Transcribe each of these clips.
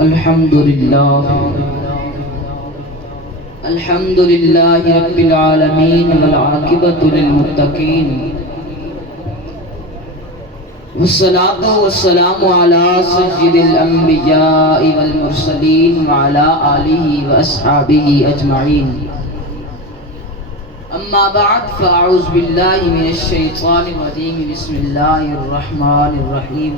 الحمد لله رب العالمين والعاقبة للمتقين والصلاة والسلام على سيد الأنبياء والمرسلين وعلى آله وأصحابه أجمعين. أما بعد فأعوذ بالله من الشيطان الرجيم. بسم الله الرحمن الرحيم.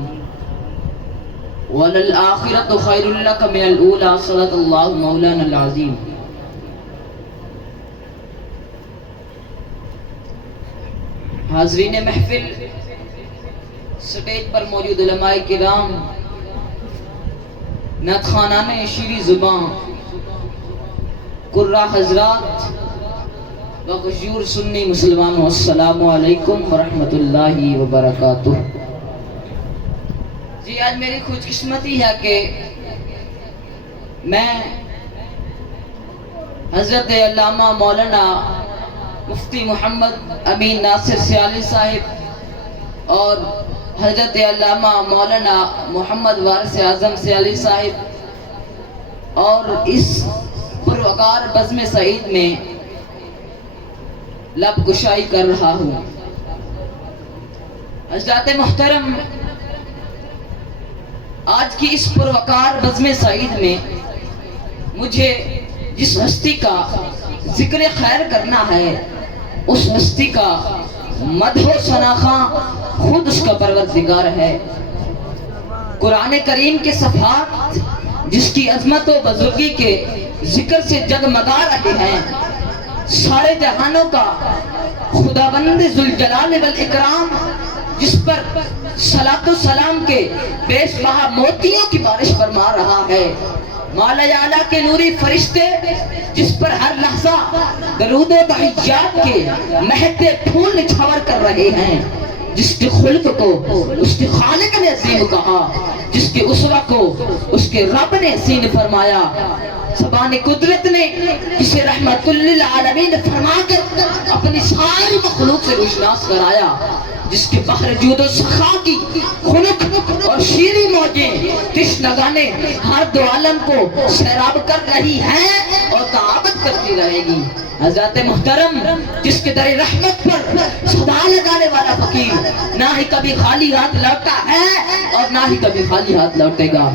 وَلَلْآخِرَةُ خَيْرٌ لَكَ مِنَ الْأُولَى. صدق اللہ مولانا العظیم. حاضرین محفل، سٹیج پر موجود علماء کرام، نعت خوانان شیریں زبان، قراء حضرات و غیور سنی مسلمانوں، السلام علیکم ورحمۃ اللہ وبرکاتہ. جی آج میری خوش قسمتی ہے کہ میں حضرت علامہ مولانا مفتی محمد امین ناصر سیالی صاحب اور حضرت علامہ مولانا محمد وارث اعظم سیالی صاحب اور اس پروقار بزم سعید میں لب گشائی کر رہا ہوں. حضرات محترم، آج کی اس پروقار بزم سعید میں مجھے جس ہستی کا ذکر خیر کرنا ہے، اس ہستی کا مدح و ثناخواں خود اس کا پروردگار ہے. قرآن کریم کے صفحات جس کی عظمت و بزرگی کے ذکر سے جگمگا رہے ہیں، سارے جہانوں کا خداوند ذوالجلال والاکرام جس پر صلاۃ و سلام کے بیش بہا موتیوں کی بارش فرما رہا ہے، مولا اعلیٰ کے نوری فرشتے جس پر ہر لحظہ درود و تحیات کے مہکتے پھول نچھاور کر رہے ہیں، جس کے خلق کو اس کے خالق نے عظیم کہا، جس کے اسوہ کو اس کے رب نے حسین فرمایا، زبان قدرت نے جسے رحمت للعالمین فرما کر اپنی ساری مخلوق سے روشناس کرایا، جس کے بحر جود و سخا کی خنک اور شیریں موجیں تشنگانے ہر دو عالم کو سیراب کر رہی ہیں اور تعابت کرتی رہے گی. حضرات محترم، جس کے در رحمت پر صدا لگانے والا فقیر نہ ہی کبھی خالی ہاتھ لوٹا ہے اور نہ ہی کبھی خالی ہاتھ لوٹے گا.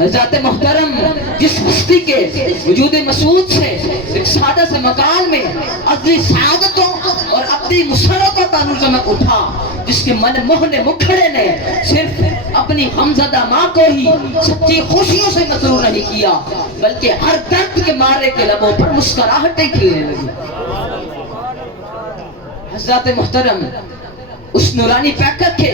حضرات محترم، جس ہستی کے وجود مسعود سے ایک سادہ سے مکان میں عزلی سعادتوں اور اپنی مسرتوں کا نور چمک اٹھا، جس کے من موہنے مکھڑے نے صرف اپنی غمزدہ ماں کو ہی سچی خوشیوں سے مسرور نہیں کیا، بلکہ ہر درد کے مارے کے لبوں پر مسکراہٹیں کھلنے لگی. حضرات محترم، اس نورانی پیکر کے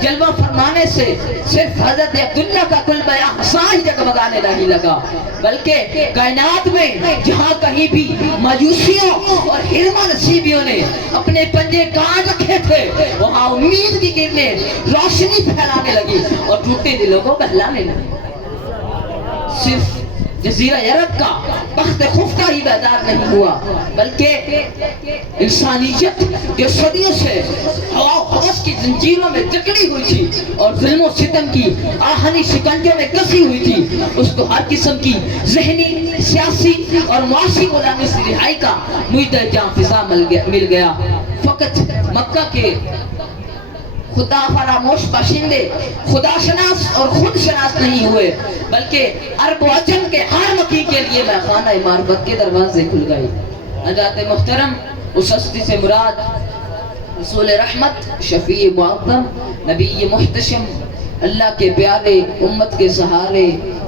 جلوہ فرمانے سے صرف حضرت عبداللہ کا کل بیاں حساں ہی جگمگانے نہیں لگا، بلکہ کائنات میں جہاں کہیں بھی مایوسیوں اور حرمہ نصیبیوں نے اپنے پنجے کاٹ رکھے تھے، وہاں امید کی کرنیں روشنی پھیلانے لگی اور ٹوٹے دلوں کو بہلانے لگی. صرف جزیرہ عرب کا بخت خفتہ ہی بیدار نہیں ہوا، بلکہ انسانیت جو صدیوں سے ہوا و ہوش کی زنجیروں میں جکڑی ہوئی تھی اور ظلم و ستم کی آہنی شکنجوں میں کسی ہوئی تھی، اس کو ہر قسم کی ذہنی، سیاسی اور معاشی غلامی سے رہائی کا معدہ جاں فضا مل گیا. فقط مکہ کے خدا فراموش باشندے خدا شناس اور خود شناس نہیں ہوئے، بلکہ عرب و عجم کے ہر مکی کے لیے خانہ معرفت کے دروازے کھل گئے. حضرات محترم، اس ہستی سے مراد رسول رحمت، شفیع معظم، نبی محتشم، اللہ کے پیارے، امت کے سہارے،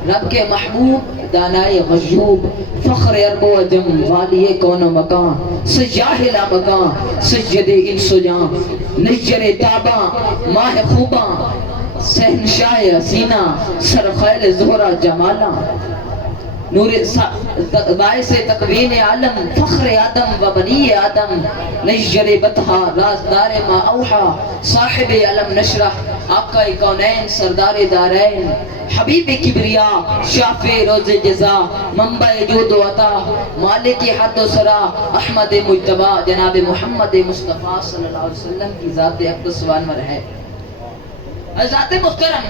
رب کے محبوب، دانائے غیوب، فخر عرب و عجم، والی کون و مکان، سیاہ لا مکان، سید انس و جان، نجر تاباں، ماہ خوباں، شہنشاہ حسینہ، سرخیل زہرہ جمالہ، نور باعث تکوین عالم، فخر آدم و بنی آدم، نجر بطحہ، رازدار ما اوحا، صاحب علم نشرح، آقا کونین، سردار دارین، حبیب کبریا، شافع روز جزا، منبع جود و عطا، مالک حد و سرا، احمد مجتبی، جناب محمد مصطفیٰ صلی اللہ علیہ وسلم کی ذات اقدس وانور ہے. حضرات محترم،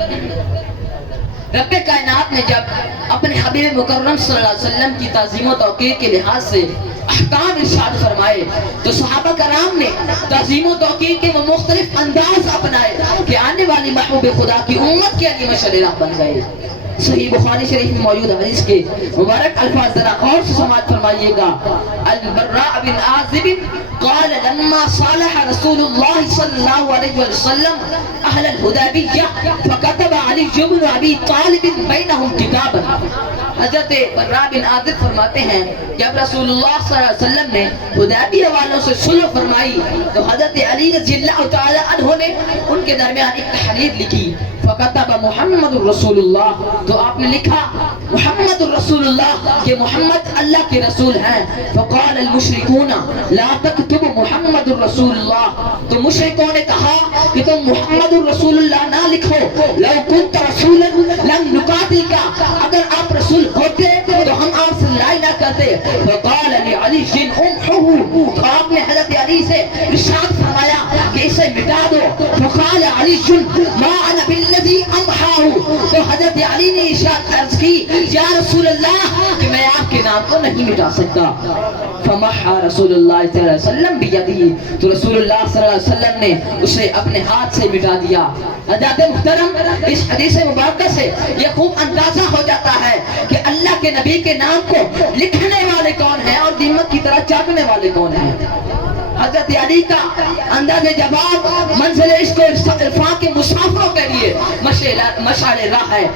رب کائنات نے جب اپنے حبیب مکرم صلی اللہ علیہ وسلم کی تعظیم و توقیر کے لحاظ سے احکام ارشاد فرمائے تو صحابہ کرام نے تعظیم و توقیر کے وہ مختلف انداز اپنائے کہ آنے والی محبوب خدا کی امت کے لیے مشعل راہ بن گئے۔ صحیح بخاری شریف میں موجود حدیث کے مبارک الفاظ ذرا غور سے سماعت فرمائیے گا۔ البراء بن عازب قال لما صالح رسول اللہ صلی اللہ علیہ وسلم اہل الحدیبیہ فكتب علی بن ابی طالب بینہم کتابا۔ حضرت براء بن عازب فرماتے ہیں جب رسول اللہ صلی اللہ علیہ وسلم نے حدیبیہ والوں سے صلح فرمائی تو حضرت علی رضی اللہ تعالی عنہ نے ان کے درمیان ایک تحریر لکھی، فكتب محمد رسول اللہ، تو آپ نے لکھا محمد رسول اللہ کہ محمد اللہ کے رسول ہیں۔ فقال المشرکون لا تكتب محمد رسول اللہ، تو مشرکوں نے کہا کہ تم محمد رسول اللہ نہ لکھو، لو كنت رسولا لم نقاتلك، اگر آپ رسول ہوتے تو ہم آپ سے لڑائی نہ کرتے۔ فقال لعلی امحوه، تو آپ نے حضرت علی سے ارشاد فرمایا کہ اسے مٹا دو۔ فقال علی ما انا بالذی امحاه، تو حضرت علی نے ارشاد عرض کی یا رسول اللہ کہ میں آپ کے نام کو نہیں مٹا سکتا۔ فمحا رسول اللہ صلی اللہ علیہ وسلم بیدہ، تو رسول اللہ صلی اللہ علیہ وسلم نے اسے اپنے ہاتھ سے مٹا دیا۔ حضرات محترم، اس حدیث مبارکہ سے یہ خوب اندازہ ہو جاتا ہے کہ اللہ کے نبی کے نام کو لکھنے والے کون ہیں اور دیمک کی طرح چاٹنے والے کون ہیں۔ حضرت علی کا انداز جواب منزل عشق و عرفان کے مسافروں کے لیے مشعل راہ ہے،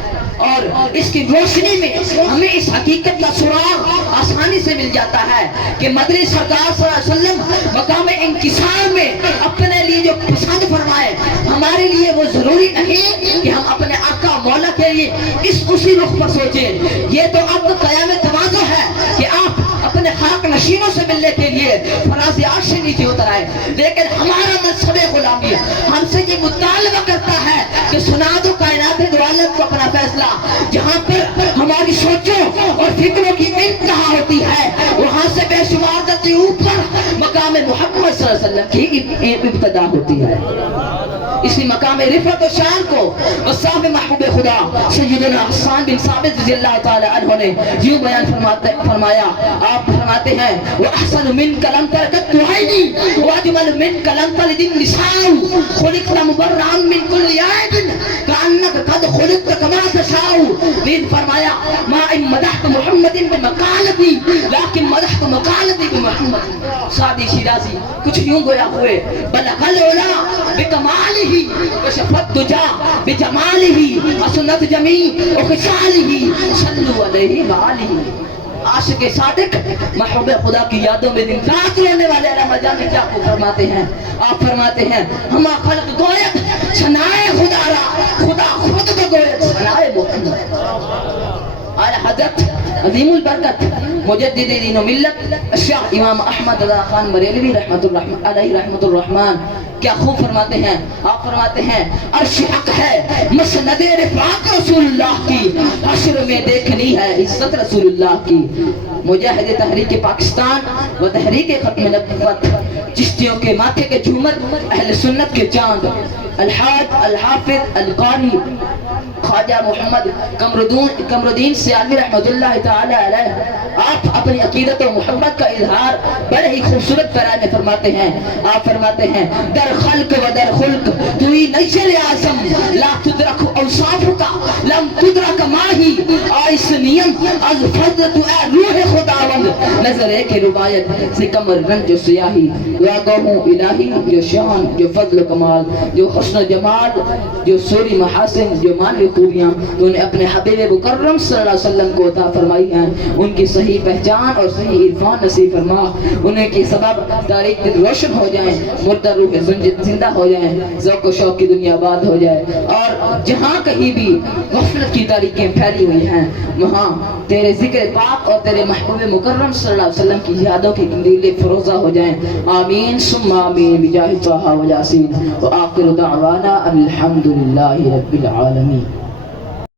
اور اس کی روشنی میں ہمیں اس حقیقت کا سراغ آسانی سے مل جاتا ہے کہ مدنی سرکار صلی اللہ علیہ وسلم مقام انکسار میں اپنے لیے جو پسند فرمائے، ہمارے لیے وہ ضروری نہیں کہ ہم اپنے آقا مولا کے لیے اسی رخ پر سوچیں۔ یہ تو اب قیام تواضع ہے کہ آپ اپنے خاک نشینوں سے ملنے کے لیے فراز عرش سے نیچے اتر آئے، لیکن ہمارا مذہب غلامی ہم سے یہ مطالبہ کرتا ہے کہ سنا دو کائنات دو عالم کو اپنا فیصلہ۔ جہاں پر ہماری سوچوں اور فکروں کی انتہا ہوتی ہے، وہاں سے بے شمار درجے اوپر مقام محمد صلی اللہ علیہ وسلم کی ابتدا ہوتی ہے۔ اسی مقام رفعت و شان کو وصاف محبوب خدا سیدنا حسان بن ثابت رضی اللہ تعالی عنہ نے یوں بیان فرمایا، آپ فرماتے ہیں وَأَحْسَنُ مِنْكَ لَمْ تَرْكَتْ عَيْنِي وَأَجْمَلُ مِنْكَ لَمْ تَلِدِ النِّسَاءُ خُلِقْتَ مُبَرَّأً مِنْ كُلِّ عَيْبٍ كَأَنَّكَ قَدْ خُلِقْتَ كَمَا تَشَاءُ۔ پھر فرمایا مَا إِن مَدَحْتُ مُحَمَّدٍ بِمَقَالَتِي لَكِن مَدَحْتُ مَقَالَتِي بِمُحَمَّدٍ۔ سعدی شیرازی کچھ یوں گویا ہوئے بلغ العلا بکمالہ وشفت الدجا بجمالہ وسنت جمیع خصالہ صلوا علیہ وآلہ۔ عاشق صادق محبوب خدا کی یادوں میں دن رات رونے والے علامہ جان کیا کو فرماتے ہیں، آپ فرماتے ہیں ہما خلق گویت سنائے خدا را، خدا خود کو گویت سنائے محمد۔ اعلی حضرت عظیم البرکت مجدد دین و ملت شیخ امام احمد رضا خان بریلوی علیہ رحمت الرحمن کیا خوب فرماتے ہیں، آپ فرماتے ہیں عرش حق ہے مسند رفعت رسول اللہ کی، حشر میں دیکھنی ہے عزت رسول اللہ کی۔ مجاہد تحریک پاکستان و تحریک ختم نبوت، چشتیوں کے ماتھے کے جھومر، اہل سنت کے چاند، الحاج الحافظ القاری خواجہ محمد قمرالدین سیالوی رحمت اللہ تعالی علیہ، آپ اپنی عقیدت و محبت کا اظہار بڑے ہی خوبصورت پیرائے میں فرماتے ہیں، آپ فرماتے ہیں در خلق و در خلق توی نجل اعظم لا تدرک اوصافکا لم تدرک ماہی آئس نیم از فضلت اے روح خداوند نظر ایک روایت سے کمر رنج و سیاہی واگہوں الہی جو شان جو فضل و کمال جو حسن و جمال جو سوری محاسن جو مالی خوبیاں تو انہیں اپنے حبیب مکرم صلی اللہ علیہ وسلم کو عطا فرمائی ہیں، ان کی صحیح پہچان اور صحیح عرفان نصیب فرما، انہیں کی سبب تاریخ دن روشن ہو جائیں، مردہ روح زندہ ہو جائیں، ذوق و شوق کی دنیا آباد ہو جائے، اور جہاں کہیں بھی غفلت کی تاریخیں پھیلی ہوئی ہیں وہاں تیرے ذکر پاک اور تیرے محبوب مکرم صلی اللہ علیہ وسلم کی یادوں کی قندیلیں فروزہ ہو جائیں، آمین ثم آمین بجاہ طہ و یاسین، وآخر دعوانا الحمدللہ رب العالمین۔